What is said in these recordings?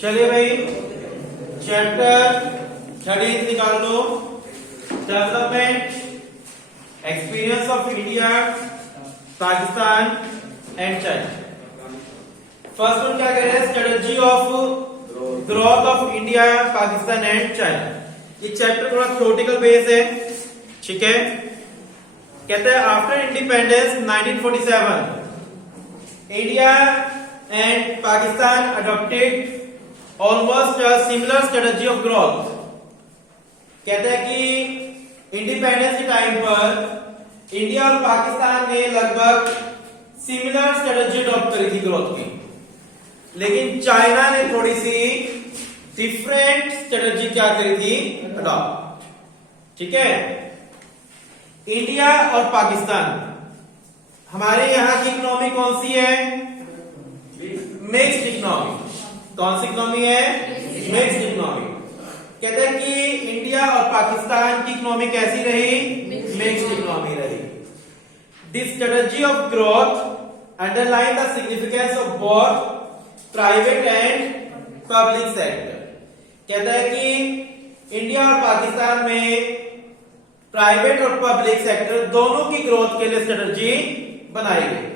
चलिए भाई चैप्टर 13 निकाल लो। Development experience of India Pakistan and China. First one क्या कह रहे हैं? Strategy of growth of India Pakistan and China. ये चैप्टर थोड़ा थ्योरेटिकल बेस है, ठीक है। कहते हैं after independence 1947 India and Pakistan adopted almost similar strategy of growth. कहते हैं कि इंडिपेंडेंस के टाइम पर इंडिया और पाकिस्तान ने लगभग सिमिलर स्ट्रेटजी अडॉप्ट करी थी ग्रोथ की, लेकिन चाइना ने थोड़ी सी डिफरेंट स्ट्रेटजी क्या करी थी अडॉप्ट, ठीक है। इंडिया और पाकिस्तान, हमारे यहां की इकोनॉमी कौन सी है? Mixed economy. कौन सी इकोनॉमी है? Mixed economy. कहते हैं कि इंडिया और पाकिस्तान की इकोनॉमी कैसी रही? मिक्स्ड इकोनॉमी रही। This strategy of growth underline the significance of both private and public sector. कहता है कि इंडिया और पाकिस्तान में प्राइवेट और पब्लिक सेक्टर दोनों की ग्रोथ के लिए स्ट्रेटजी बनाई गई।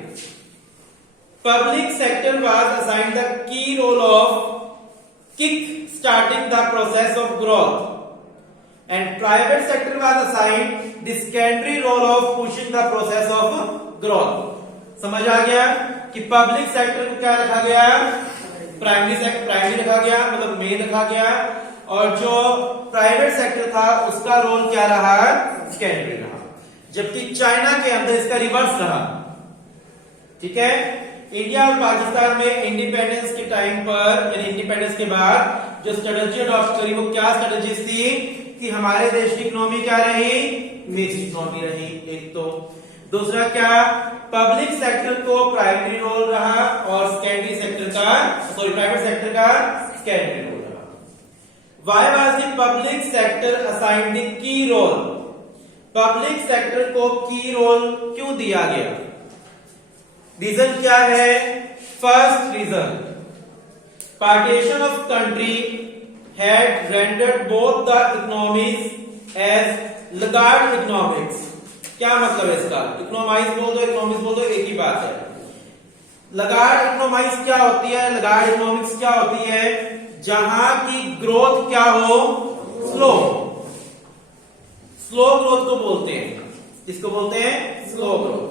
Public sector was assigned the key role of kick starting the process of growth and private sector was assigned the secondary role of pushing the process of growth. समझ आ गया कि पब्लिक सेक्टर को क्या रखा गया? प्राइमरी रखा गया, मतलब मेन रखा गया, और जो प्राइवेट सेक्टर था उसका रोल क्या रहा? सेकेंडरी रहा। जबकि चाइना के अंदर इसका रिवर्स रहा, ठीक है। इंडिया और पाकिस्तान में इंडिपेंडेंस के टाइम पर, यानी इंडिपेंडेंस के बाद जो स्ट्रेटजी अडॉप्ट करी वो क्या स्ट्रेटजी थी कि हमारे देश की इकोनॉमी क्या रही? मिक्स्ड इकोनॉमी रही, एक तो। दूसरा क्या? पब्लिक सेक्टर को प्राइमरी रोल रहा और सेकेंडरी सेक्टर का, प्राइवेट सेक्टर का सेकेंडरी रोल रहा। Why was the public sector assigned the key role? Public sector को की रोल क्यों दिया गया? रीजन क्या है? First reason, partition of country had rendered both the economies as laggard economics. क्या मतलब है इसका? इकोनॉमाइज बोल दो, इकोनॉमिक्स बोल दो, एक ही बात है। लगार्ड इकोनॉमिक्स क्या होती है? लगार्ड इकोनॉमिक्स क्या होती है? जहां की ग्रोथ क्या हो? स्लो। स्लो ग्रोथ को बोलते हैं, इसको बोलते हैं स्लो ग्रोथ।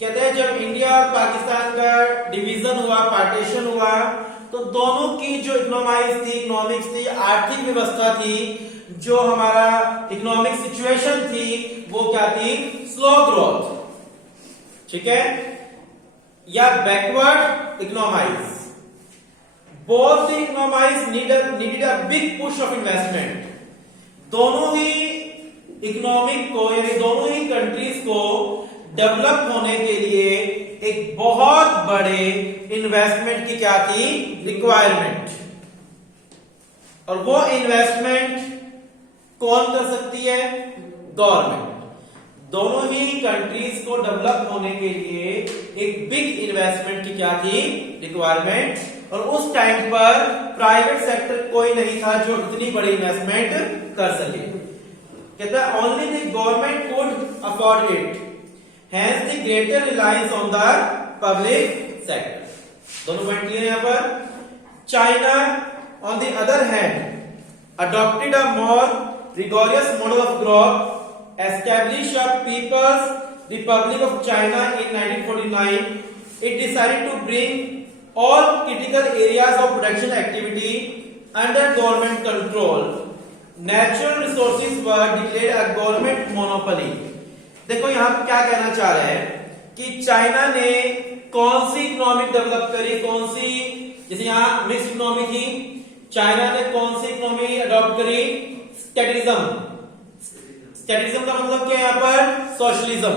कहते हैं जब इंडिया और पाकिस्तान का डिवीजन हुआ, पार्टीशन हुआ, तो दोनों की जो इकोनॉमाइज थी, इकोनॉमिक्स थी, आर्थिक व्यवस्था थी, जो हमारा इकोनॉमिक सिचुएशन थी, वो क्या थी? स्लो ग्रोथ, ठीक है, या backward economies. Both the economies needed a big push of investment. दोनों ही इकोनॉमिक को, यानी दोनों ही कंट्रीज को डेवलप होने के लिए एक बहुत बड़े इन्वेस्टमेंट की क्या थी? रिक्वायरमेंट। और वो इन्वेस्टमेंट कौन कर सकती है? गवर्नमेंट। दोनों ही कंट्रीज को डेवलप होने के लिए एक बिग इन्वेस्टमेंट की क्या थी? रिक्वायरमेंट। और उस टाइम पर प्राइवेट सेक्टर कोई नहीं था जो इतनी बड़ी इन्वेस्टमेंट कर सके। कहता है only the government could afford it, hence the greater reliance on the public sector. दोनों पॉइंट क्लियर है यहां पर। China on the other hand adopted a more rigorous model of growth, established a People's Republic of China in 1949. It decided to bring all critical areas of production activity under government control. Natural resources were declared a government monopoly. देखो यहां पर क्या कहना चाह रहे हैं कि China ने कौन सी इकोनॉमी डेवलप करी? कौन सी? जैसे यहां मिक्स्ड इकोनॉमी थी, चाइना ने कौन सी इकोनॉमी अडॉप्ट करी? स्टैटिज्म। स्टैटिज्म का मतलब क्या है यहां पर? सोशलिज्म।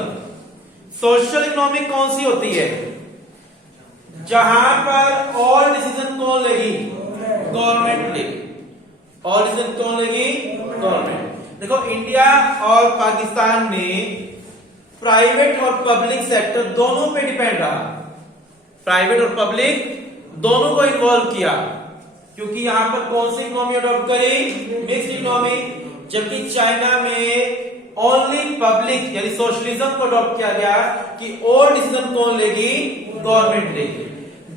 सोशल इकोनॉमी कौन सी होती है? जहां पर ऑल डिसीजन कौन लेगी? गवर्नमेंट लेगी। ऑल डिसीजन कौन लेगी? गवर्नमेंट। देखो इंडिया और पाकिस्तान में प्राइवेट और पब्लिक सेक्टर दोनों पे डिपेंड रहा। प्राइवेट और पब्लिक दोनों को इन्वॉल्व किया, क्योंकि यहाँ पर कौन सी इकोनॉमी अडॉप्ट करी, मिक्स्ड इकोनॉमी, जबकि चाइना में ओनली पब्लिक यानी सोशलिज्म को अडॉप्ट किया गया कि और डिसीजन कौन लेगी, गवर्नमेंट लेगी।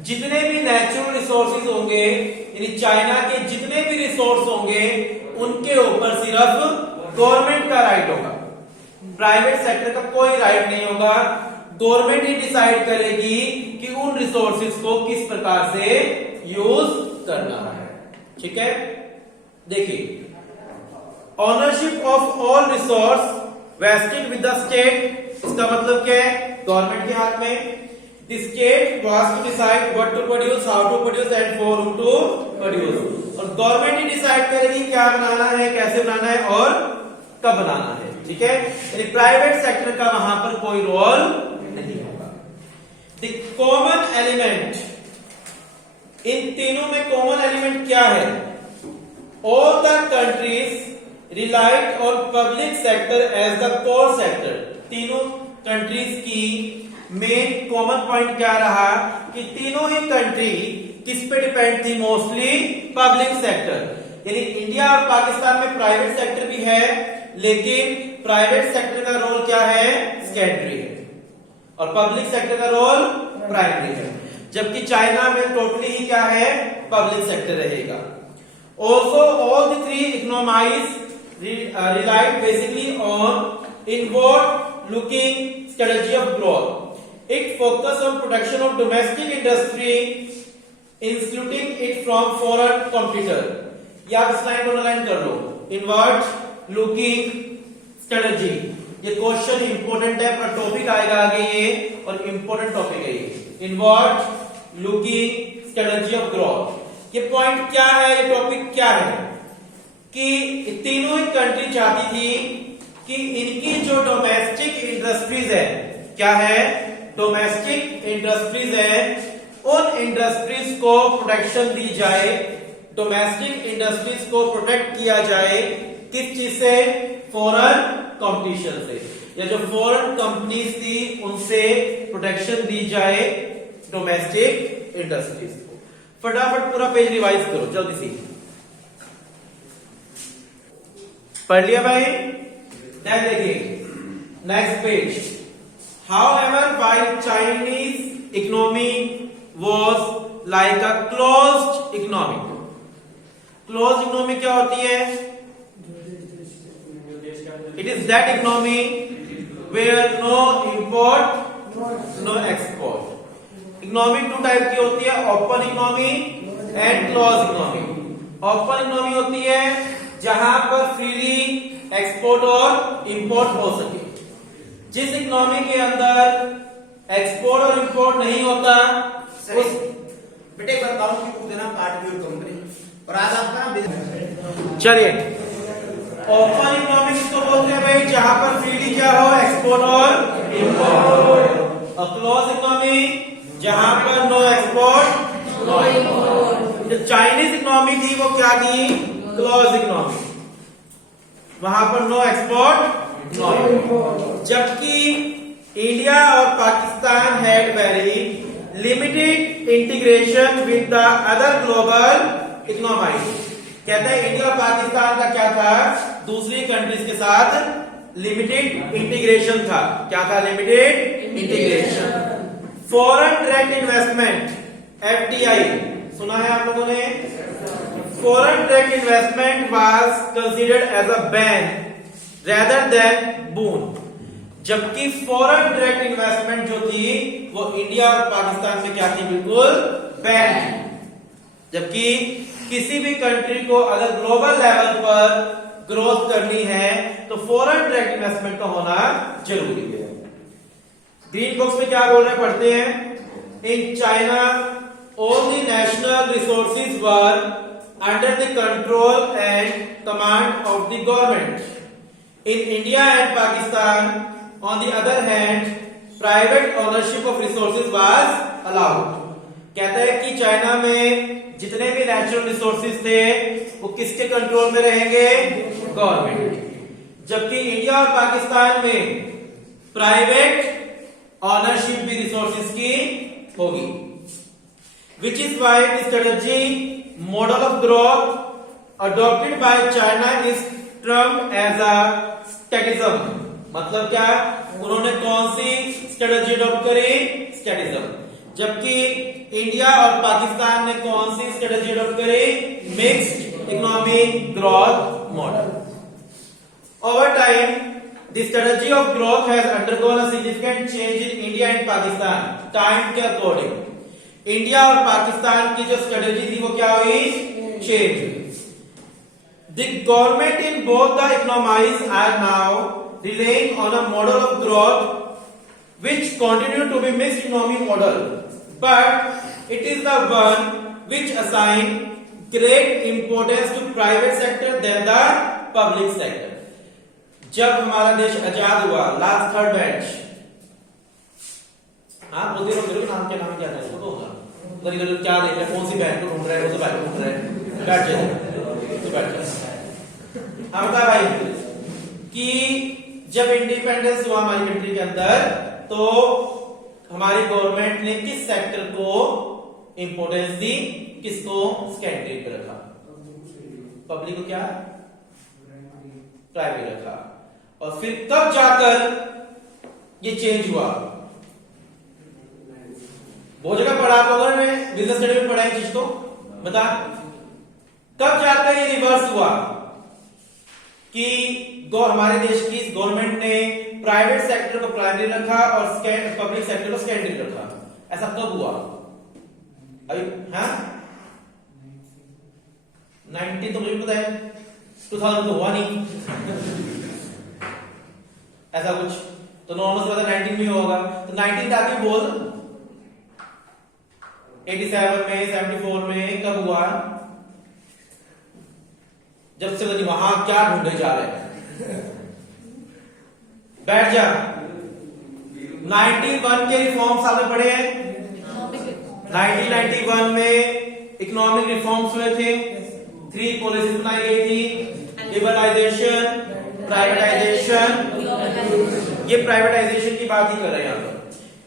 जितने भी नेचुरल रिसोर्सेज होंगे यानी चाइना के जितने भी रिसोर्स होंगे उनके ऊपर सिर्फ गवर्नमेंट का राइट होगा, प्राइवेट सेक्टर का कोई राइट नहीं होगा। गवर्नमेंट ही डिसाइड करेगी कि उन रिसोर्सेज को किस प्रकार से यूज करना है। ठीक है, देखिए ownership of all resource vested with the state, इसका मतलब क्या है, गवर्नमेंट के हाथ में। The state was to decide what to produce, how to produce and for whom to produce, और गवर्नमेंट ही डिसाइड करेगी क्या बनाना है, कैसे बनाना है और कब बनाना है। ठीक है, यानी प्राइवेट सेक्टर का वहां पर कोई रोल नहीं होगा। द कॉमन एलिमेंट, इन तीनों में कॉमन एलिमेंट क्या है, all the countries relied on public sector as the core sector. तीनों कंट्रीज की मेन कॉमन पॉइंट क्या रहा कि तीनों ही कंट्री किस पे डिपेंड थी, मोस्टली पब्लिक सेक्टर। यानी इंडिया और पाकिस्तान में प्राइवेट सेक्टर भी है लेकिन प्राइवेट सेक्टर का रोल क्या है, सेकेंडरी है, और पब्लिक सेक्टर का रोल प्राइमरी है। जबकि चाइना में टोटली ही क्या है, पब्लिक सेक्टर रहेगा। Also all the three economies relied basically on inward looking strategy of growth. It focused on production of domestic industry, excluding it from foreign competitor. या आप इस line को अंडरलाइन कर लो, inward looking strategy। ये question important है, पर topic आएगा आगे ये, और इंपॉर्टेंट टॉपिक है ये, inward looking strategy of growth। ये पॉइंट क्या है, ये टॉपिक क्या है कि तीनों ही कंट्री चाहती थी कि इनकी जो डोमेस्टिक इंडस्ट्रीज है, क्या है, डोमेस्टिक इंडस्ट्रीज है, उन इंडस्ट्रीज को प्रोटेक्शन दी जाए, डोमेस्टिक इंडस्ट्रीज को प्रोटेक्ट किया जाए, किस चीज से, फॉरेन कंपटीशन से, या जो फॉरेन कंपनीज थी उनसे प्रोटेक्शन दी जाए डोमेस्टिक इंडस्ट्रीज को। फटाफट पूरा पेज रिवाइज करो जल्दी से, पढ़ लिया भाई। देखिए next page, however while Chinese economy was like a closed economy, closed economy क्या होती है, it is that economy where no import no export। Economy two type की होती है, open economy and close economy. Open economy होती है जहां पर फ्रीली एक्सपोर्ट और इंपोर्ट हो सके। जिस इकोनॉमी के अंदर एक्सपोर्ट और इंपोर्ट नहीं होता उस बेटे एक बात बताऊं कि देना पार्ट भी कंपनी, और आज आपका चलिए ओपन इकोनॉमी किसको बोलते हैं भाई, जहां पर फ्रीली क्या हो, एक्सपोर्ट और इंपोर्ट। और क्लोज इकोनॉमी जहां पर नो एक्सपोर्ट नो इंपोर्ट। जो चाइनीज इकोनॉमी थी वो क्या थी, क्लोज इकोनॉमी, वहां पर नो एक्सपोर्ट नो इंपोर्ट। जबकि इंडिया और Pakistan had very limited integration with the other global economies. कहते हैं इंडिया और पाकिस्तान का क्या था, दूसरी कंट्रीज के साथ लिमिटेड इंटीग्रेशन था। क्या था, limited integration. Foreign direct investment FDI सुना है आप लोगों ने, foreign direct investment was considered as a bane rather than boon. जबकि फॉरेन डायरेक्ट इन्वेस्टमेंट जो थी वो इंडिया और पाकिस्तान में क्या थी, बिल्कुल बैन थी। जबकि किसी भी कंट्री को अगर ग्लोबल लेवल पर ग्रोथ करनी है तो फॉरेन डायरेक्ट इन्वेस्टमेंट का होना जरूरी है। ग्रीन बॉक्स में क्या बोल रहे हैं, पढ़ते हैं। In China all the national resources were under the control and command of the government. In India and Pakistan, on the other hand, private ownership of resources was allowed. कहता है कि चाइना में जितने भी नेचुरल रिसोर्सेज थे वो किसके control में रहेंगे, गवर्नमेंट के। जबकि इंडिया और पाकिस्तान में प्राइवेट ऑनरशिप भी रिसोर्सेज की होगी। Which is why the strategy model of growth adopted by China is termed as a statism. मतलब क्या, उन्होंने कौन सी स्ट्रेटजी अडॉप्ट करी? स्टैटिज्म. जबकि इंडिया और पाकिस्तान ने कौन सी स्ट्रेटजी अडॉप्ट करी? Mixed economic growth model. Over time the strategy of growth has undergone a significant change in India and Pakistan. Time के अकॉर्डिंग इंडिया और पाकिस्तान की जो स्ट्रेटजी थी वो क्या हुई? चेंज हुई. The government in both the economies are now relying on a model of growth which continue to be mixed economic model, but it is the one which assign great importance to private sector than the public sector. जब हमारा देश आजाद हुआ, last third batch, हाँ बोलते रहो, नाम क्या है उसको तो होगा इधर क्या देख रहे हैं, कौन सी बहन को ढूंढ रहे हैं, वो तो बहन को ढूंढ रहे हैं, बैठ जाए तो बैठ जाए. हाँ बता भाई कि जब इंडिपेंडेंस हुआ हमारी कंट्री के अंदर, तो हमारी गवर्नमेंट ने किस सेक्टर को इंपॉर्टेंस दी, किसको सेकेंडरी पे रखा, पब्लिक को क्या प्राइवेट रखा. और फिर तब जाकर ये चेंज हुआ. बहुत जगह पढ़ा आप लोगों ने, बिजनेस स्टडी में पढ़ा है चीज को, बता तब जाकर ये रिवर्स हुआ कि हमारे देश की गवर्नमेंट ने प्राइवेट सेक्टर को प्राइमरी रखा और पब्लिक सेक्टर को सेकेंडरी रखा. ऐसा कब हुआ? अभी हाँ 90 तो मुझे पता है, 2000 तो हुआ नहीं ऐसा कुछ, तो नॉर्मल से पता 19 में होगा. तो 19 आदमी बोल 87 में 74 में कब हुआ? जब से लगी वहां क्या ढूंढे जा रहे हैं, बैठ जा. 91 के रिफॉर्म्स आपने पढ़े हैं. 1991 में इकोनॉमिक रिफॉर्म्स हुए थे. 3 पॉलिसीज बनाई गई थी, लिबरलाइजेशन, प्राइवेटाइजेशन. ये प्राइवेटाइजेशन की बात ही कर रहे हैं यहां पर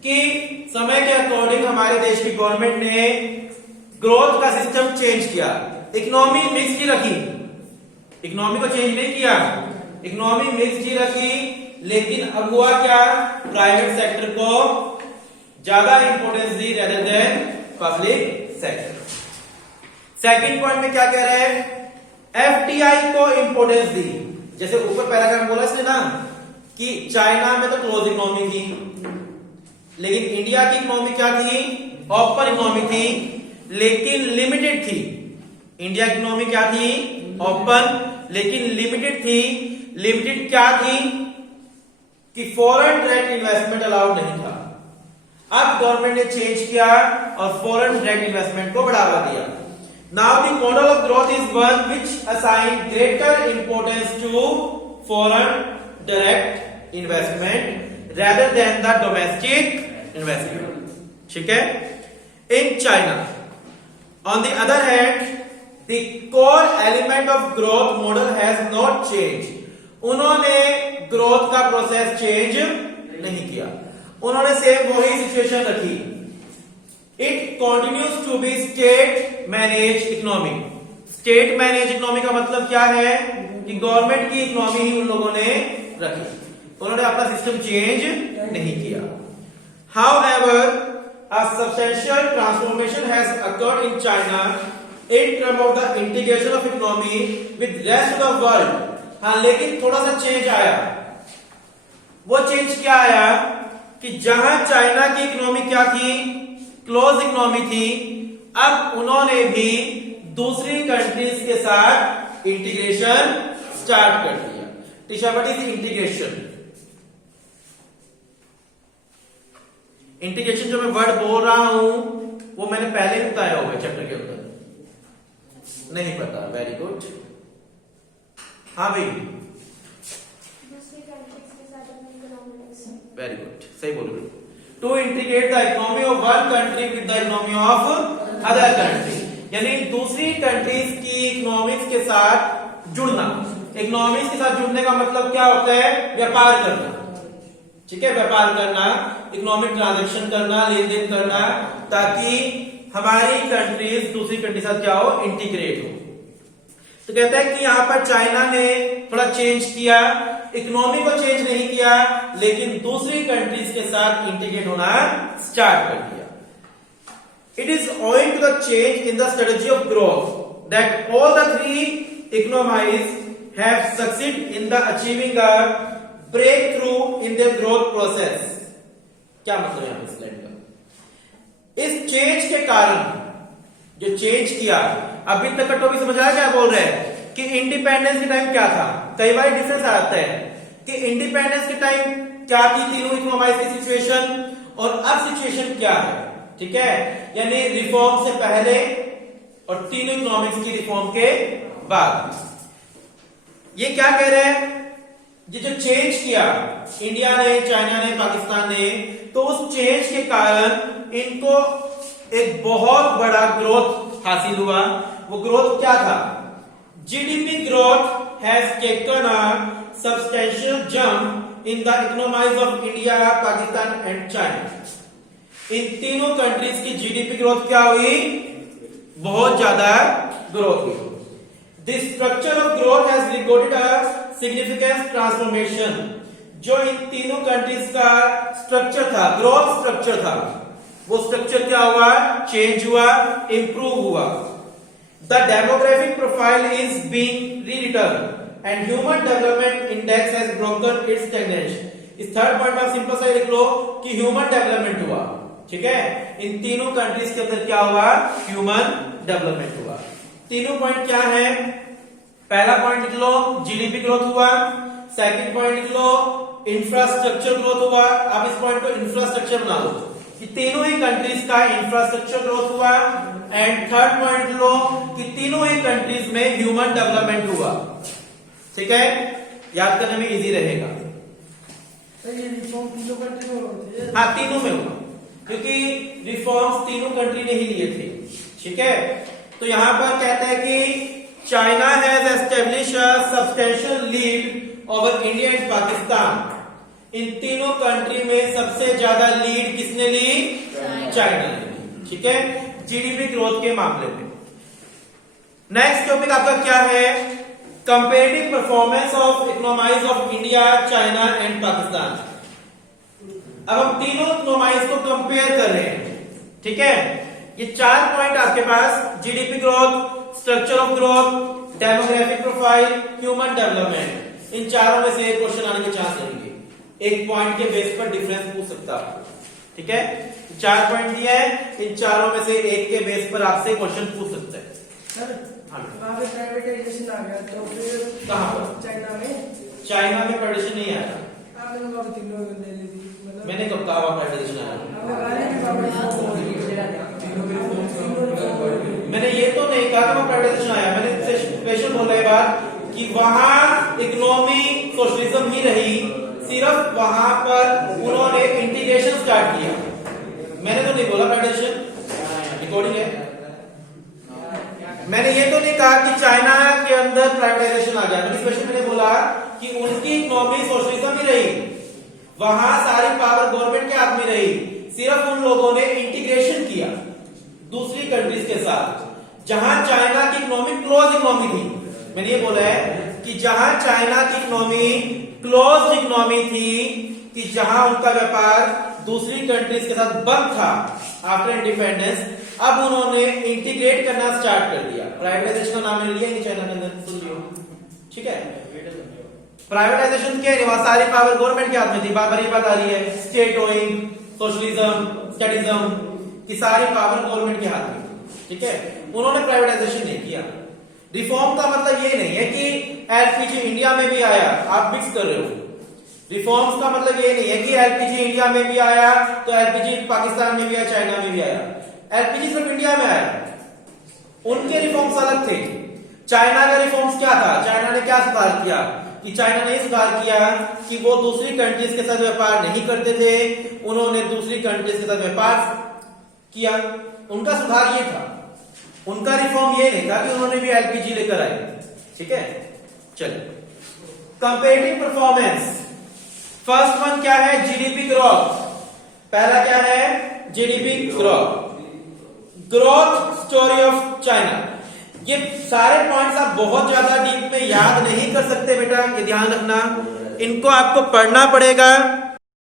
कि समय के अकॉर्डिंग हमारे देश की गवर्नमेंट ने ग्रोथ का सिस्टम चेंज किया. इकोनॉमी मिक्स की रखी, इकोनॉमी को चेंज नहीं किया, इकोनॉमी मिक्स की रखी, लेकिन अब हुआ क्या? प्राइवेट सेक्टर को ज्यादा इंपोर्टेंस दी rather than public sector. Second point में क्या कह रहे हैं? एफडीआई को इंपोर्टेंस दी. जैसे ऊपर पैराग्राफ बोला इसने ना कि चाइना में तो क्लोज इकोनॉमी थी, लेकिन इंडिया की इकोनॉमी क्या थी? ओपन इकोनॉमी थी, लेकिन लिमिटेड थी. इंडिया की इकोनॉमी क्या थी? ओपन, लेकिन लिमिटेड थी. लिमिटेड क्या थी? कि फॉरेन डायरेक्ट इन्वेस्टमेंट अलाउड नहीं था. अब गवर्नमेंट ने चेंज किया और फॉरेन डायरेक्ट इन्वेस्टमेंट को बढ़ावा दिया. Now the model of growth is one which assign greater importance to foreign direct investment rather than the domestic investment. ठीक है? In China, on the other hand, the core element of growth model has not changed. उन्होंने growth का process change नहीं किया, उन्होंने same वही situation रखी. It continues to be state managed economy. State manage economy का मतलब क्या है? कि गवर्नमेंट की इकोनॉमी ही उन लोगों ने रखी, उन्होंने अपना सिस्टम चेंज नहीं किया. However, a substantial transformation has occurred in China in terms of the integration of economy with rest of the world. हाँ, लेकिन थोड़ा सा चेंज आया. वो चेंज क्या आया? कि जहां चाइना की इकोनॉमी क्या थी? क्लोज इकोनॉमी थी. अब उन्होंने भी दूसरी कंट्रीज के साथ इंटीग्रेशन स्टार्ट कर दिया. Teacher what is integration? Integration जो मैं वर्ड बोल रहा हूं वो मैंने पहले ही बताया होगा चैप्टर के अंदर, नहीं पता? Very good. हाँ भाई, वेरी गुड, सही बोल रहे हो. To integrate the economy of one country with the economy of other country, यानी दूसरी कंट्रीज की इकोनॉमिक्स के साथ जुड़ना. इकोनॉमिक्स के साथ जुड़ने का मतलब क्या होता है? व्यापार करना. ठीक है, व्यापार करना, इकोनॉमिक ट्रांजैक्शन करना, लेन देन करना, ताकि हमारी कंट्रीज दूसरी कंट्री के साथ क्या हो, इंटीग्रेट हो। तो कहता है कि यहां पर चाइना ने थोड़ा चेंज किया, इकोनॉमी को चेंज नहीं किया, लेकिन दूसरी कंट्रीज के साथ इंटीग्रेट होना स्टार्ट कर दिया। It is owing to the change in the strategy of growth that all the three economies have succeed in the achieving a breakthrough in their growth process. क्या मतलब यहां पर slide का, इस change के कारण जो चेंज किया, अभी तक का टॉपिक समझ रहा है क्या बोल रहे हैं कि इंडिपेंडेंस के टाइम क्या था। कई बार डिफरेंस आता है कि इंडिपेंडेंस के टाइम क्या थी तीनों इकोनॉमीज की सिचुएशन और अब सिचुएशन क्या है, ठीक है, यानी रिफॉर्म से पहले और तीनों इकोनॉमिक्स की रिफॉर्म के बाद। ये क्या कह रहे हैं, ये जो चेंज किया इंडिया ने, चाइना ने, पाकिस्तान ने, तो उस चेंज के कारण इनको एक बहुत बड़ा ग्रोथ हासिल हुआ। वो ग्रोथ क्या था, GDP growth has taken a substantial jump in the economies of India, Pakistan and China. इन तीनों कंट्रीज की जीडीपी ग्रोथ क्या हुई, बहुत ज्यादा ग्रोथ हुई। This structure of growth has recorded a significant transformation. जो इन तीनों कंट्रीज का स्ट्रक्चर था, ग्रोथ स्ट्रक्चर था, वो स्ट्रक्चर क्या हुआ, चेंज हुआ, इंप्रूव हुआ। The demographic profile is being rewritten and human development index has broken it's stagnation. इस थर्ड पॉइंट में सिंपल सा लिख लो कि ह्यूमन डेवलपमेंट हुआ, ठीक है। इन तीनों कंट्रीज के अंदर क्या हुआ, ह्यूमन डेवलपमेंट हुआ। तीनों पॉइंट क्या है, पहला पॉइंट लिख लो जीडीपी ग्रोथ हुआ, सेकंड पॉइंट लिख लो इंफ्रास्ट्रक्चर ग्रोथ हुआ। अब इस पॉइंट को इंफ्रास्ट्रक्चर बना लो कि तीनों ही कंट्रीज का इंफ्रास्ट्रक्चर ग्रोथ हुआ। एंड थर्ड पॉइंट लो कि तीनों ही कंट्रीज में ह्यूमन डेवलपमेंट हुआ, ठीक है, याद करने में इजी रहेगा। ये रिफॉर्म तीनों कंट्री में होती है। हाँ, तीनों में हुआ क्योंकि रिफॉर्म्स तीनों कंट्री ने ही लिए थे, ठीक है। तो यहां पर कहते हैं कि China has establish a substantial lead over India and Pakistan. इन तीनों कंट्री में सबसे ज्यादा लीड किसने ली, चाइना ने ली, ठीक है, जीडीपी ग्रोथ के मामले में। नेक्स्ट टॉपिक आपका क्या है, comparative performance of economies of India, China and Pakistan. अब हम तीनों इकोनॉमीज को कंपेयर कर रहे हैं, ठीक है। ये 4 पॉइंट आपके पास, GDP growth, structure of growth, demographic profile, human development, इन चारों में से एक क्वेश्चन आने के चांस रहेंगे। एक पॉइंट के बेस पर डिफरेंस पूछ सकता है, ठीक है। 4 पॉइंट दिया है, इन चारों में से एक के बेस पर आपसे क्वेश्चन पूछ सकता है। सर वहाँ पे प्राइवेटाइजेशन आ गया तो फिर कहाँ पर, चाइना में? चाइना में प्राइवेटाइजेशन नहीं आया। आपने वहाँ पे तीनों ले ली थी, मतलब मैंने कब कहा वहां प्राइवेटाइजेशन आया, मैंने ये तो नहीं कहा कि वहां प्राइवेटाइजेशन आया। मैंने स्पेशल बोला ये बात कि वहां इकोनॉमी सोशलिज्म ही रही, सिर्फ वहां पर उन्होंने इंटीग्रेशन स्टार्ट किया। मैंने तो नहीं बोला प्राइवेटाइजेशन, रिकॉर्डिंग है। मैंने ये तो नहीं कहा कि चाइना के अंदर प्राइवेटाइजेशन आ गया। मैंने बोला कि उनकी इकोनॉमी सोशलिज्म ही रही, वहां सारी पावर गवर्नमेंट के हाथ में रही, सिर्फ उन लोगों ने इंटीग्रेशन किया दूसरी कंट्रीज के साथ। जहां चाइना की इकोनॉमी क्लोज इकोनॉमी थी, मैंने ये बोला है कि जहां चाइना की इकोनॉमी क्लोज इकोनॉमी थी, कि जहां उनका व्यापार दूसरी कंट्रीज के साथ बंद था आफ्टर इंडिपेंडेंस, अब उन्होंने इंटीग्रेट करना स्टार्ट कर दिया। प्राइवेटाइजेशन का नाम ले लिया नहीं चाइना के अंदर, सुन लियो, ठीक है। प्राइवेटाइजेशन क्या है, वहां सारी पावर गवर्नमेंट के हाथ में थी। बार बार ये बात आ रही है, स्टेट ओइंग, सोशलिज्म, स्टैटिज्म की सारी पावर गवर्नमेंट के हाथ में, ठीक है। उन्होंने प्राइवेटाइजेशन नहीं किया। रिफॉर्म का मतलब ये नहीं है कि एलपीजी इंडिया में भी आया, आप मिक्स कर रहे हो। रिफॉर्म्स का मतलब ये नहीं है कि एलपीजी इंडिया में भी आया तो एलपीजी पाकिस्तान में भी आया, चाइना में भी आया। एलपीजी सिर्फ इंडिया में आया, उनके रिफॉर्म्स अलग थे। चाइना का रिफॉर्म्स क्या था, चाइना ने क्या सुधार किया कि चाइना ने सुधार किया कि वो दूसरी कंट्रीज के साथ व्यापार नहीं करते थे, उन्होंने दूसरी कंट्रीज के साथ व्यापार किया। उनका सुधार ये था, उनका रिफॉर्म ये नहीं था कि उन्होंने भी एलपीजी लेकर आए, ठीक है। चलिए, कंपेरेटिव परफॉर्मेंस। फर्स्ट वन क्या है, जीडीपी ग्रोथ। पहला क्या है, GDP growth. Growth story of China. ये सारे पॉइंट्स आप बहुत ज्यादा डीप में याद नहीं कर सकते बेटा, ये ध्यान रखना, इनको आपको पढ़ना पड़ेगा।